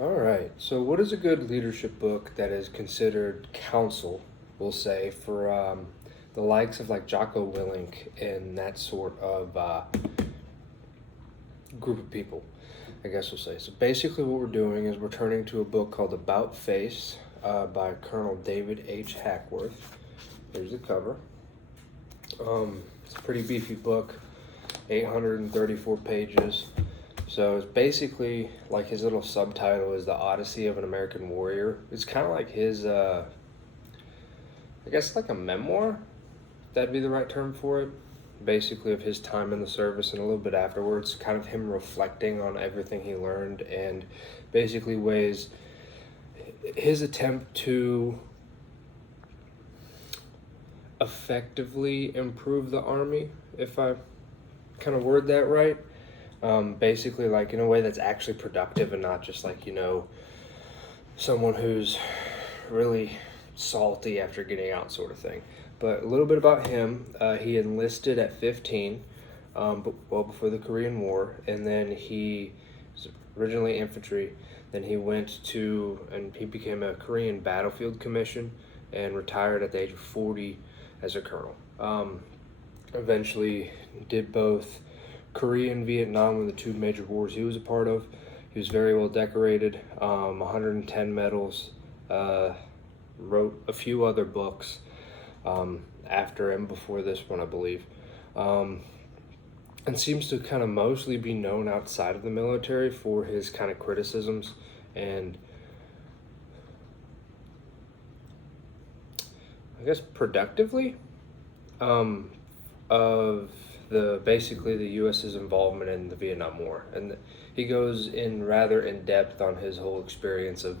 All right. So, what is a good leadership book that is considered counsel, we'll say, for the likes of like Jocko Willink and that sort of group of people, I guess we'll say. So, basically, what we're doing is we're turning to a book called About Face by Col David H. Hackworth. Here's the cover. It's a pretty beefy book, 834 pages. So it's basically like his little subtitle is The Odyssey of an American Warrior. It's kind of like his, I guess like a memoir. That'd be the right term for it. Basically, of his time in the service and a little bit afterwards, kind of him reflecting on everything he learned and basically ways his attempt to effectively improve the Army, if I kind of word that right. Basically, like in a way that's actually productive and not just like, someone who's really salty after getting out, sort of thing. But a little bit about him. He enlisted at 15, well before the Korean War, and then he was originally infantry. Then he went to, and he became a Korean battlefield commission and retired at the age of 40 as a colonel. Eventually did both Korea and Vietnam were the two major wars he was a part of. He was very well decorated, 110 medals, wrote a few other books after and before this one, I believe, and seems to kind of mostly be known outside of the military for his kind of criticisms and I guess productively of basically the U.S.'s involvement in the Vietnam War, and he goes in rather in depth on his whole experience of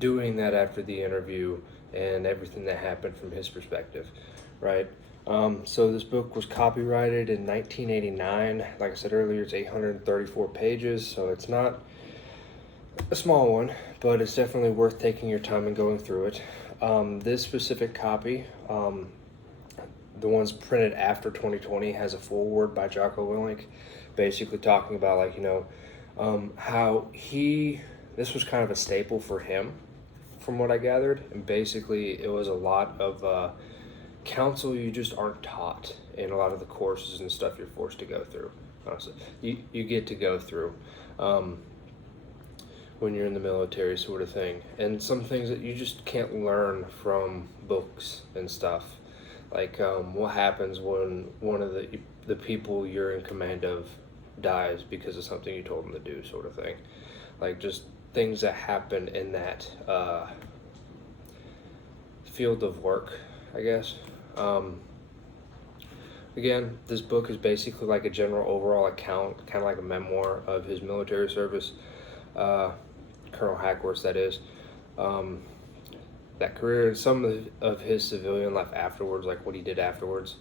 doing that after the interview and everything that happened from his perspective, right? So this book was copyrighted in 1989. Like I said earlier, it's 834 pages, so it's not a small one, but it's definitely worth taking your time and going through it. This specific copy, the ones printed after 2020, has a foreword by Jocko Willink, basically talking about how this was kind of a staple for him, from what I gathered, and basically it was a lot of counsel you just aren't taught in a lot of the courses and stuff you're forced to go through. Honestly, you get to go through when you're in the military, sort of thing, and some things that you just can't learn from books and stuff. Like what happens when one of the people you're in command of dies because of something you told them to do, sort of thing. Like just things that happen in that field of work, I guess. Again, this book is basically like a general overall account, kind of like a memoir of his military service, Colonel Hackworth, that is. That career and some of his civilian life afterwards, like what he did afterwards,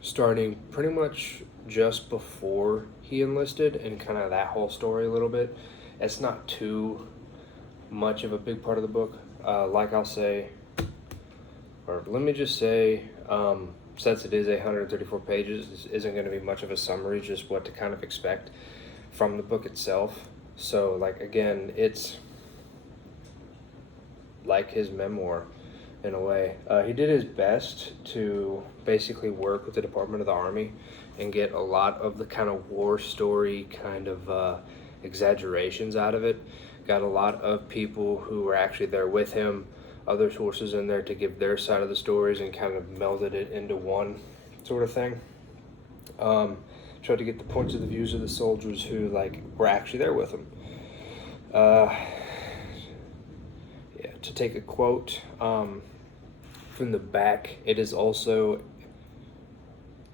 starting pretty much just before he enlisted and kind of that whole story a little bit. It's not too much of a big part of the book. Like I'll say, or let me just say, since it is 834 pages, this isn't going to be much of a summary, just what to kind of expect from the book itself. So, like, again, it's like his memoir in a way. He did his best to basically work with the Department of the Army and get a lot of the kind of war story kind of exaggerations out of it. Got a lot of people who were actually there with him, other sources in there to give their side of the stories, and kind of melded it into one sort of thing. Tried to get the points of the views of the soldiers who were actually there with him. To take a quote from the back, it is also,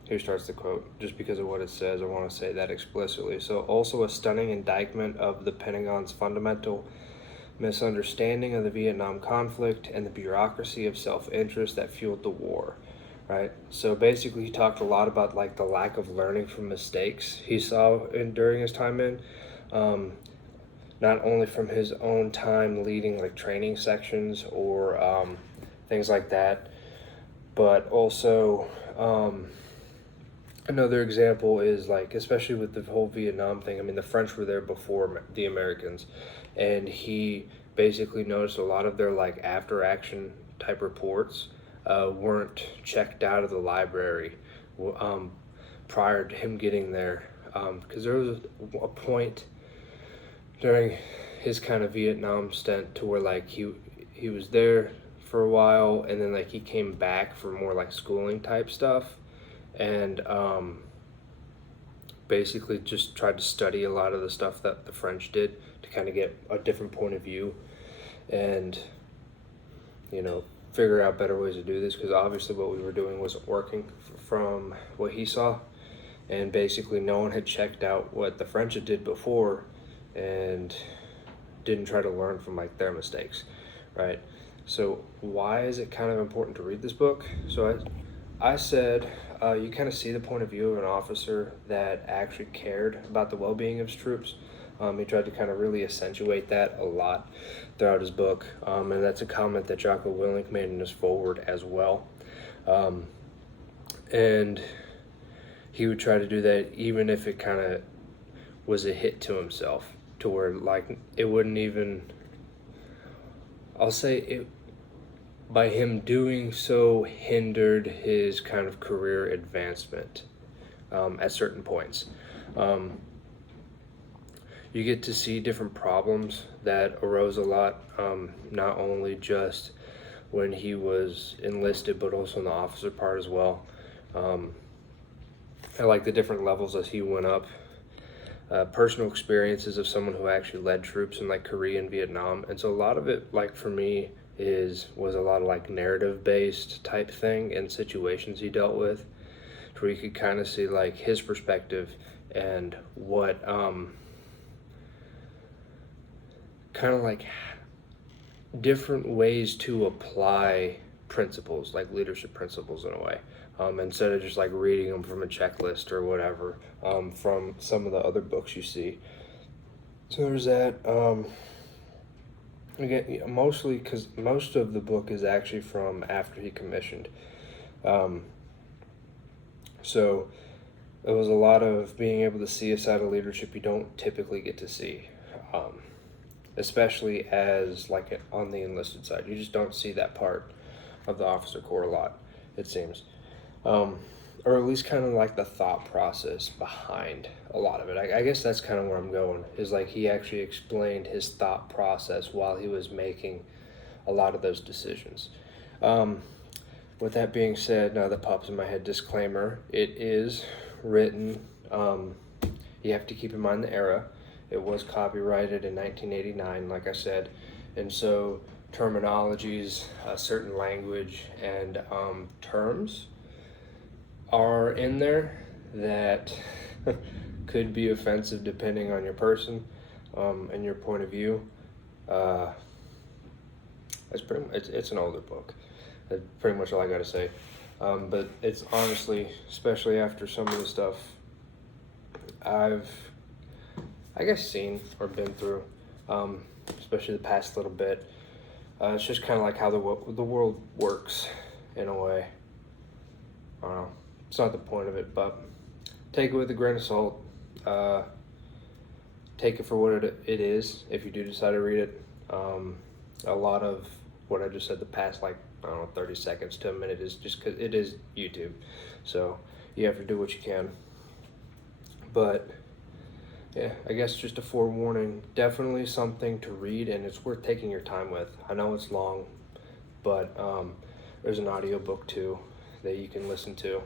here starts the quote, just because of what it says, I want to say that explicitly. So, also a stunning indictment of the Pentagon's fundamental misunderstanding of the Vietnam conflict and the bureaucracy of self-interest that fueled the war, right? So basically he talked a lot about the lack of learning from mistakes he saw during his time in, not only from his own time leading training sections or things like that, but also Another example is like, especially with the whole Vietnam thing. I mean, the French were there before the Americans, and he basically noticed a lot of their like after action type reports weren't checked out of the library um, prior to him getting there, because there was a point during his kind of Vietnam stint to where like he was there for a while, and then like he came back for more like schooling type stuff, and basically just tried to study a lot of the stuff that the French did to kind of get a different point of view, and figure out better ways to do this, because obviously what we were doing wasn't working from what he saw, and basically no one had checked out what the French had did before and didn't try to learn from like their mistakes, right? So why is it kind of important to read this book? So I said you kind of see the point of view of an officer that actually cared about the well-being of his troops. He tried to kind of really accentuate that a lot throughout his book, and that's a comment that Jocko Willink made in his foreword as well. And he would try to do that even if it kind of was a hit to himself, to where like it wouldn't even, I'll say it, by him doing so hindered his kind of career advancement at certain points. You get to see different problems that arose a lot, not only just when he was enlisted, but also in the officer part as well. I like the different levels as he went up. Personal experiences of someone who actually led troops in like Korea and Vietnam, and so a lot of it, like for me, was a lot of like narrative based type thing and situations he dealt with, where you could kind of see like his perspective and what kind of like different ways to apply principles, like leadership principles in a way, instead of just like reading them from a checklist or whatever, from some of the other books you see. So there's that. Again, mostly because most of the book is actually from after he commissioned. So it was a lot of being able to see a side of leadership you don't typically get to see. Especially as like on the enlisted side, you just don't see that part of the officer corps a lot, it seems, or at least kind of like the thought process behind a lot of it. I guess that's kind of where I'm going, is like he actually explained his thought process while he was making a lot of those decisions. With that being said, now that pops in my head, disclaimer, it is written, you have to keep in mind the era. It was copyrighted in 1989, like I said, and so terminologies, certain language, and terms are in there that could be offensive depending on your person and your point of view. It's an older book. That's pretty much all I got to say. But it's honestly, especially after some of the stuff I've seen or been through, especially the past little bit. It's just kind of like how the world works in a way. I don't know. It's not the point of it, but take it with a grain of salt. Take it for what it is if you do decide to read it. A lot of what I just said, the past 30 seconds to a minute, is just because it is YouTube. So you have to do what you can. But yeah, I guess just a forewarning, definitely something to read, and it's worth taking your time with. I know it's long, but there's an audiobook too that you can listen to.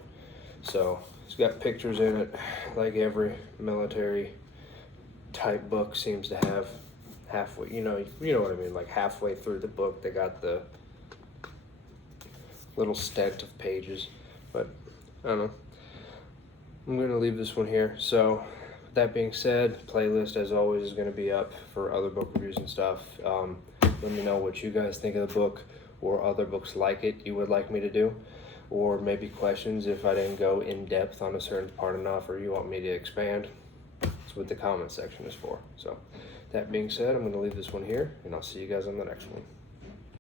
So it's got pictures in it, like every military type book seems to have. Halfway, you know what I mean, like halfway through the book, they got the little stent of pages. But I don't know. I'm going to leave this one here. So that being said, playlist as always is going to be up for other book reviews and stuff. Let me know what you guys think of the book, or other books like it you would like me to do, or maybe questions if I didn't go in depth on a certain part enough, or you want me to expand. That's what the comment section is for. So that being said, I'm going to leave this one here, and I'll see you guys on the next one.